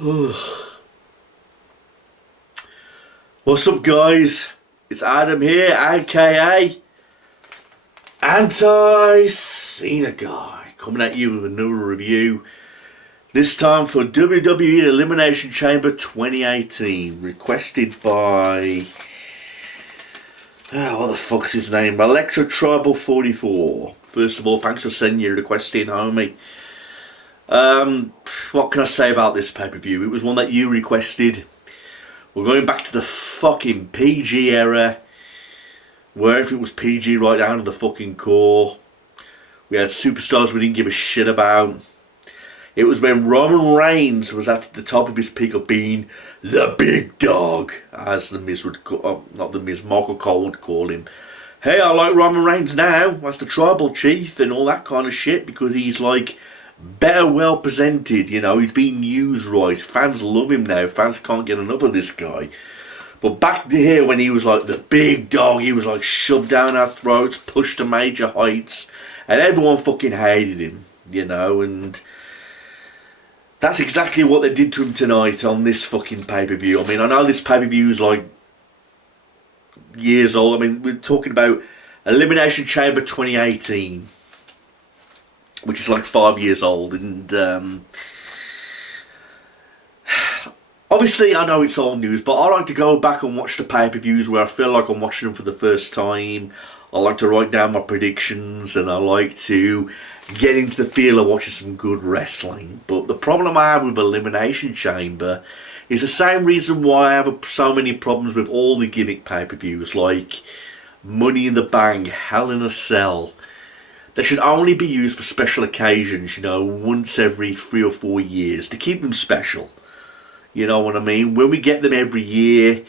What's up, guys? It's Adam here, aka Anti-Cena Guy, coming at you with another review. This time for WWE Elimination Chamber 2018, requested by what the fuck's his name? Electro Tribal 44. First of all, thanks for sending your request in, homie. What can I say about this pay-per-view? It was one that you requested. We're going back to the fucking PG era, where if it was PG right down to the fucking core. We had superstars we didn't give a shit about. It was when Roman Reigns was at the top of his peak of being the big dog, as the Miz would call, not the Miz, Michael Cole would call him. Hey, I like Roman Reigns now, that's the tribal chief and all that kind of shit, because he's like better well presented, you know, he's being used right. Fans love him now, fans can't get enough of this guy. But back to here when he was like the big dog, he was like shoved down our throats, pushed to major heights, and everyone fucking hated him, you know, and that's exactly what they did to him tonight on this fucking pay-per-view. I mean, I know this pay-per-view is like years old. I mean, we're talking about Elimination Chamber 2018, which is like 5 years old, and obviously I know it's old news, but I like to go back and watch the pay-per-views where I feel like I'm watching them for the first time. I like to write down my predictions, and I like to get into the feel of watching some good wrestling. But the problem I have with Elimination Chamber is the same reason why I have so many problems with all the gimmick pay-per-views, like Money in the Bank, Hell in a Cell. They should only be used for special occasions, you know, once every 3 or 4 years, to keep them special. You know what I mean? When we get them every year,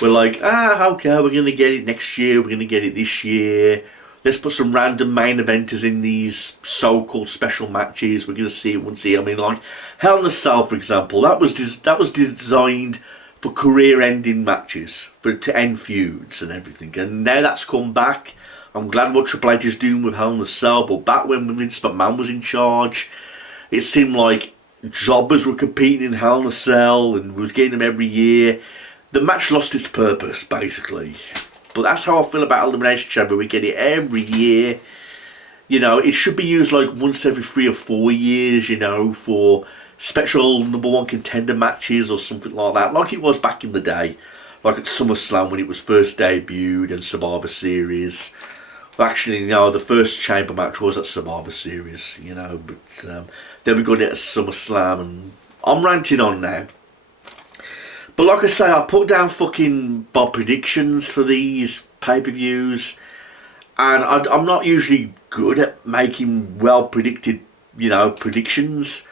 we're like, okay, we're going to get it next year, we're going to get it this year. Let's put some random main eventers in these so-called special matches. We're going to see it once a year. I mean, like Hell in a Cell, for example, that was designed for career-ending matches, to end feuds and everything. And now that's come back. I'm glad what Triple H is doing with Hell in a Cell, but back when Vince McMahon was in charge, it seemed like jobbers were competing in Hell in a Cell and was getting them every year. The match lost its purpose, basically. But that's how I feel about Elimination Chamber. We get it every year. You know, it should be used like once every 3 or 4 years, you know, for special #1 contender matches or something like that. Like it was back in the day. Like at SummerSlam when it was first debuted and Survivor Series. Well, actually, no, the first Chamber match was at Survivor Series, you know. But then we got it at SummerSlam, and I'm ranting on now. But like I say, I put down fucking my predictions for these pay-per-views, and I'm not usually good at making well-predicted, you know, predictions.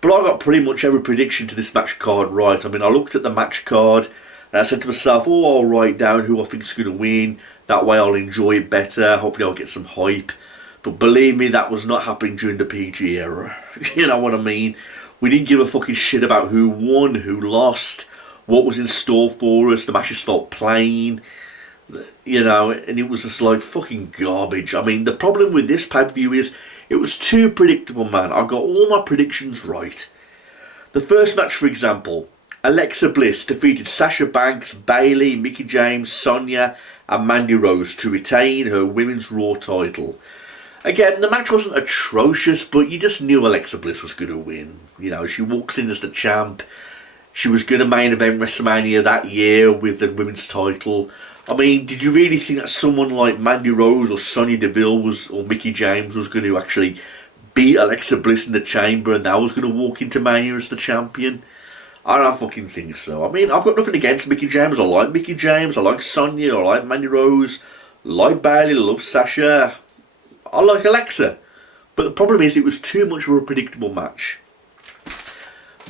But I got pretty much every prediction to this match card right. I mean, I looked at the match card, and I said to myself, oh, I'll write down who I think is going to win. That way I'll enjoy it better. Hopefully I'll get some hype. But believe me, that was not happening during the PG era. You know what I mean? We didn't give a fucking shit about who won, who lost, what was in store for us. The matches felt plain, you know, and it was just like fucking garbage. I mean, the problem with this pay-per-view is it was too predictable, man. I got all my predictions right. The first match, for example, Alexa Bliss defeated Sasha Banks, Bayley, Mickie James, Sonya and Mandy Rose to retain her Women's Raw title. Again, the match wasn't atrocious, but you just knew Alexa Bliss was going to win. You know, she walks in as the champ. She was going to main event WrestleMania that year with the women's title. I mean, did you really think that someone like Mandy Rose or Sonya Deville or Mickie James was going to actually beat Alexa Bliss in the chamber and that was going to walk into Mania as the champion? I don't fucking think so. I mean, I've got nothing against Mickie James. I like Mickie James. I like Sonya. I like Mandy Rose. I like Bayley. I love Sasha. I like Alexa. But the problem is it was too much of a predictable match.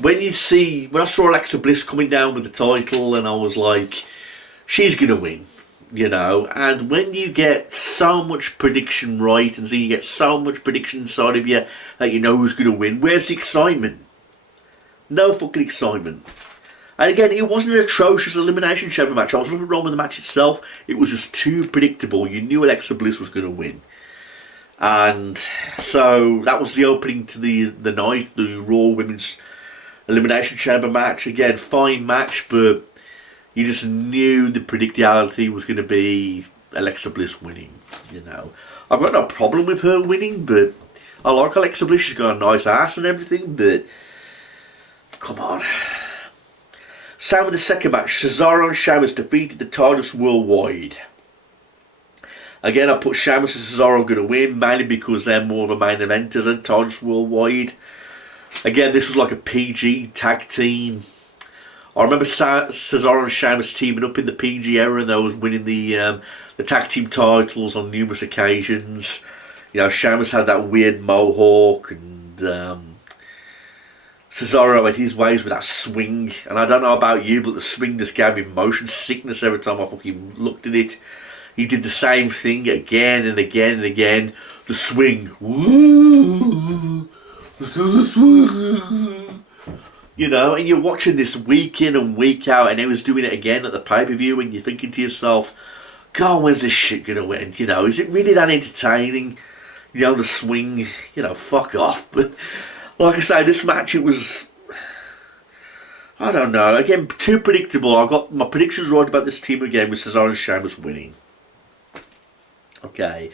When I saw Alexa Bliss coming down with the title, and I was like, she's going to win, you know. And when you get so much prediction right, and so you get so much prediction inside of you that you know who's going to win, where's the excitement? No fucking excitement. And again, it wasn't an atrocious Elimination Chamber match. I was nothing wrong with the match itself. It was just too predictable. You knew Alexa Bliss was going to win. And so that was the opening to the night, the Raw Women's Elimination Chamber match. Again, fine match, but you just knew the predictability was going to be Alexa Bliss winning. You know, I've got no problem with her winning, but I like Alexa Bliss. She's got a nice ass and everything, but come on. Same with the second match. Cesaro and Sheamus defeated the Titans worldwide. Again, I put Sheamus and Cesaro going to win, mainly because they're more of a main eventers than Titans worldwide. Again, this was like a PG tag team. I remember Cesaro and Sheamus teaming up in the PG era, and they was winning the tag team titles on numerous occasions. You know, Sheamus had that weird mohawk, and Cesaro had his ways with that swing. And I don't know about you, but the swing just gave me motion sickness every time I fucking looked at it. He did the same thing again and again and again. The swing. Woo! You know, and you're watching this week in and week out, and he was doing it again at the pay-per-view, and you're thinking to yourself, God, when's this shit going to end? You know, is it really that entertaining? You know, the swing, you know, fuck off. But like I say, this match, it was, I don't know, again, too predictable. I got my predictions right about this team again with Cesaro and Sheamus winning. Okay.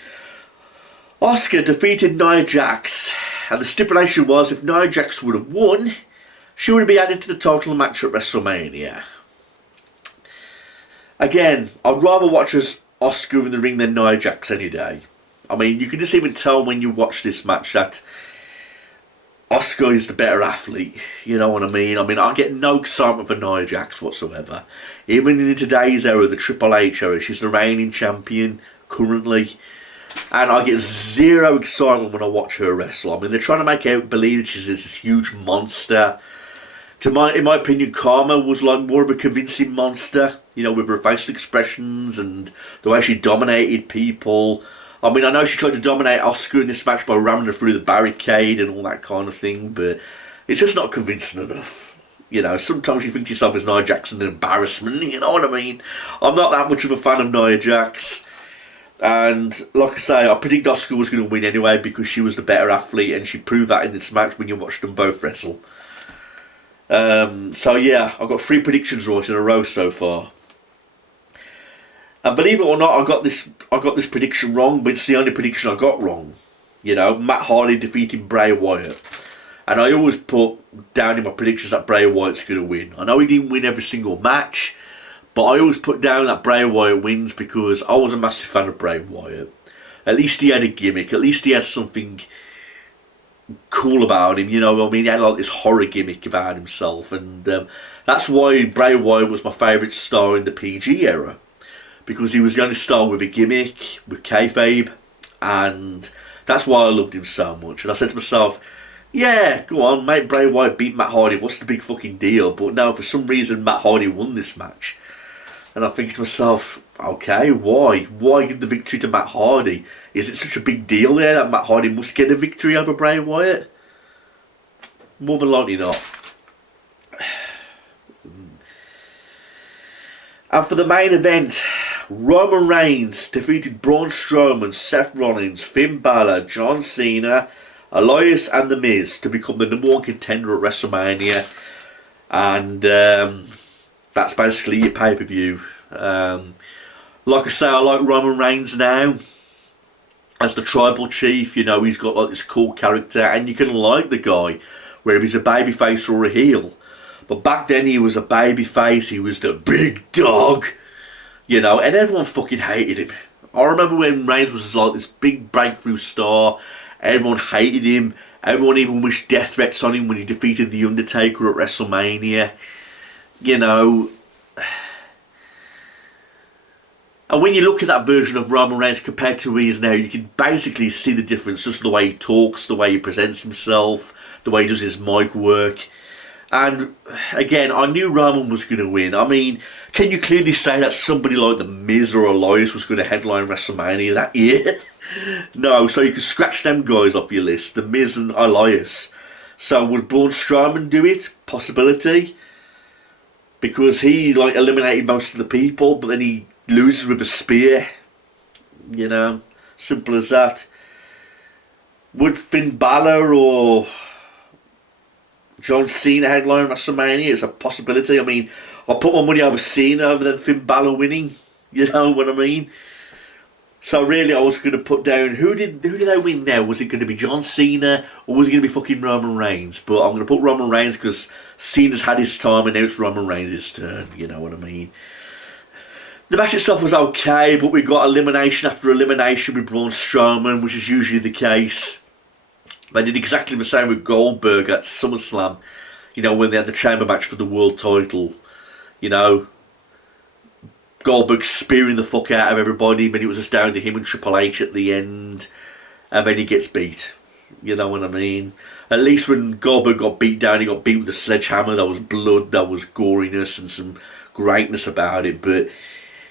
Asuka defeated Nia Jax, and the stipulation was if Nia Jax would have won, she would be added to the title match at WrestleMania. Again, I'd rather watch Asuka in the ring than Nia Jax any day. I mean, you can just even tell when you watch this match that Asuka is the better athlete. You know what I mean? I get no excitement for Nia Jax whatsoever. Even in today's era, the Triple H era, she's the reigning champion currently. And I get zero excitement when I watch her wrestle. I mean, they're trying to make out believe that she's this huge monster. In my opinion, Karma was like more of a convincing monster. You know, with her facial expressions and the way she dominated people. I mean, I know she tried to dominate Asuka in this match by ramming her through the barricade and all that kind of thing, but it's just not convincing enough. You know, sometimes you think to yourself, is Nia Jax an embarrassment? You know what I mean? I'm not that much of a fan of Nia Jax. And like I say, I predict Asuka was going to win anyway because she was the better athlete, and she proved that in this match when you watched them both wrestle. So yeah, I've got 3 predictions right in a row so far. And believe it or not, I got this prediction wrong, but it's the only prediction I got wrong. You know, Matt Hardy defeating Bray Wyatt. And I always put down in my predictions that Bray Wyatt's going to win. I know he didn't win every single match, but I always put down that Bray Wyatt wins because I was a massive fan of Bray Wyatt. At least he had a gimmick. At least he had something cool about him. You know, I mean, he had like this horror gimmick about himself. And that's why Bray Wyatt was my favourite star in the PG era. Because he was the only star with a gimmick, with kayfabe, and that's why I loved him so much. And I said to myself, yeah, go on, mate, Bray Wyatt beat Matt Hardy, what's the big fucking deal? But no, for some reason Matt Hardy won this match. And I think to myself, okay, why? Why give the victory to Matt Hardy? Is it such a big deal there that Matt Hardy must get a victory over Bray Wyatt? More than likely not. And for the main event, Roman Reigns defeated Braun Strowman, Seth Rollins, Finn Balor, John Cena, Elias and The Miz to become the #1 contender at WrestleMania. And that's basically your pay-per-view. Like I say, I like Roman Reigns now as the tribal chief. You know, he's got like this cool character, and you can like the guy, whether he's a babyface or a heel. But back then he was a babyface, he was the big dog, you know, and everyone fucking hated him. I remember when Reigns was like this big breakthrough star, everyone hated him, everyone even wished death threats on him when he defeated The Undertaker at WrestleMania, you know. And when you look at that version of Roman Reigns compared to who he is now, you can basically see the difference, just the way he talks, the way he presents himself, the way he does his mic work. And again, I knew Roman was going to win. I mean, can you clearly say that somebody like The Miz or Elias was going to headline WrestleMania that year? No, so you can scratch them guys off your list, The Miz and Elias. So would Braun Strowman do it? Possibility. Because he like eliminated most of the people, but then he loses with a spear. You know, simple as that. Would Finn Balor or John Cena headline WrestleMania is a possibility. I mean, I'll put my money over Cena over than Finn Balor winning. You know what I mean? So really, I was going to put down who did they win now? Was it going to be John Cena or was it going to be fucking Roman Reigns? But I'm going to put Roman Reigns because Cena's had his time and now it's Roman Reigns' turn. You know what I mean? The match itself was okay, but we got elimination after elimination with Braun Strowman, which is usually the case. They did exactly the same with Goldberg at SummerSlam. You know, when they had the chamber match for the world title. You know, Goldberg spearing the fuck out of everybody, but it was just down to him and Triple H at the end. And then he gets beat. You know what I mean? At least when Goldberg got beat down, he got beat with a sledgehammer. There was blood, there was goriness and some greatness about it. But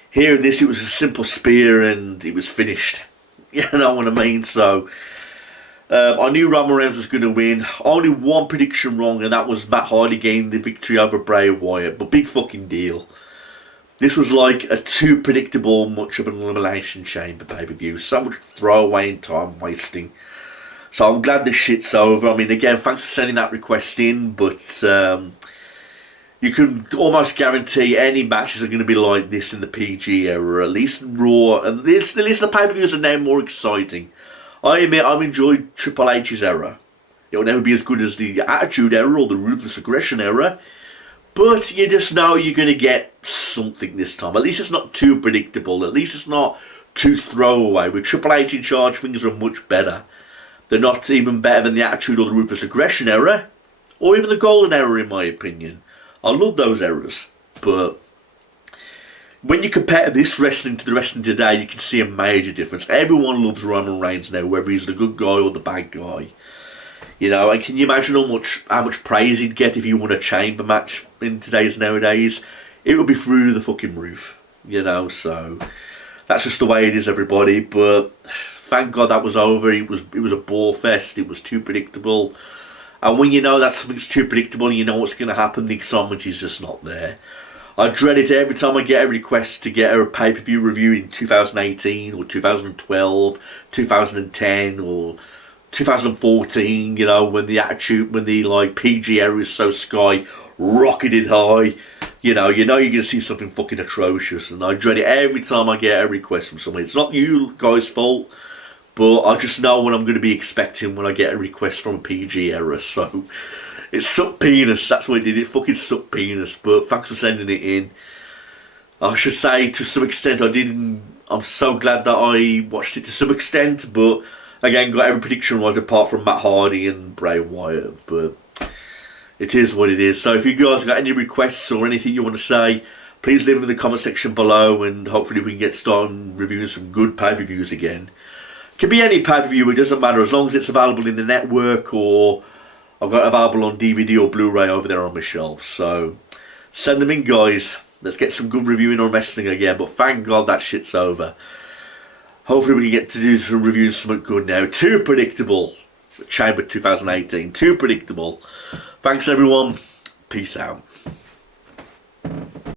here in this, it was a simple spear and it was finished. You know what I mean? So, I knew Roman Reigns was going to win. Only one prediction wrong, and that was Matt Hardy gained the victory over Bray Wyatt. But big fucking deal. This was like a too predictable much of an Elimination Chamber pay-per-view. So much throwaway and time wasting. So I'm glad this shit's over. I mean, again, thanks for sending that request in, but you can almost guarantee any matches are going to be like this in the PG era. At least Raw, and at least the pay-per-views are now more exciting. I admit I've enjoyed Triple H's era. It will never be as good as the Attitude Era or the Ruthless Aggression Era. But you just know you're going to get something this time. At least it's not too predictable. At least it's not too throwaway. With Triple H in charge, things are much better. They're not even better than the Attitude or the Ruthless Aggression Era. Or even the Golden Era, in my opinion. I love those eras. But when you compare this wrestling to the wrestling today, you can see a major difference. Everyone loves Roman Reigns now, whether he's the good guy or the bad guy. You know, and can you imagine how much praise he'd get if he won a chamber match in nowadays? It would be through the fucking roof. You know, so that's just the way it is, everybody. But thank God that was over. It was a bore fest. It was too predictable. And when you know that something's too predictable and you know what's going to happen, the excitement is just not there. I dread it every time I get a request to get a pay-per-view review in 2018 or 2012, 2010 or 2014, you know, when the Attitude, when the like PG era is so sky rocketed high, you know you're going to see something fucking atrocious, and I dread it every time I get a request from someone. It's not you guys' fault, but I just know what I'm going to be expecting when I get a request from a PG era. So it sucked penis. That's what it did. It fucking sucked penis. But thanks for sending it in. I should say to some extent I'm so glad that I watched it to some extent, but again, got every prediction right apart from Matt Hardy and Bray Wyatt, but it is what it is. So if you guys got any requests or anything you want to say, please leave them in the comment section below, and hopefully we can get started reviewing some good pay-per-views again. It can be any pay-per-view, it doesn't matter, as long as it's available in the network or I've got it available on DVD or Blu-ray over there on my shelf. So send them in, guys. Let's get some good reviewing on wrestling again, but thank God that shit's over. Hopefully we can get to do some reviews, something good now. Too predictable. Chamber 2018. Too predictable. Thanks everyone. Peace out.